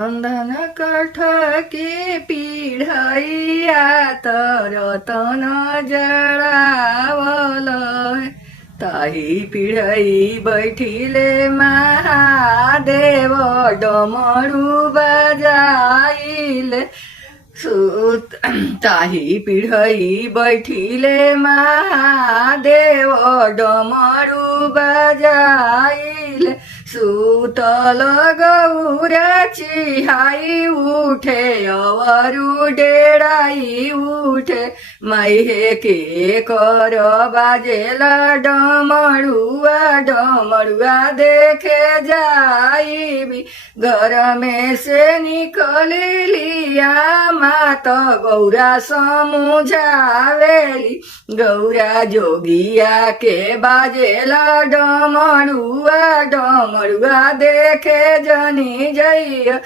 चन्दन कठ के पीढ़ैया तरतन जड़ावल ताही पीढ़ई बैठिले महादेव डमरू बजाइले सुत ताही पीढ़ई बैठिले महादेव डमरू बजाइले सुतल गौरा चिहाई उठे अवरु डेराई उठे मैहे के कर बाजेला डमरुआ देखे जाइबी घर में से निकल लिया मात गौरा समुझावेली गौरा जोगिया के बाजेला डमरुआ देखे जनी जइया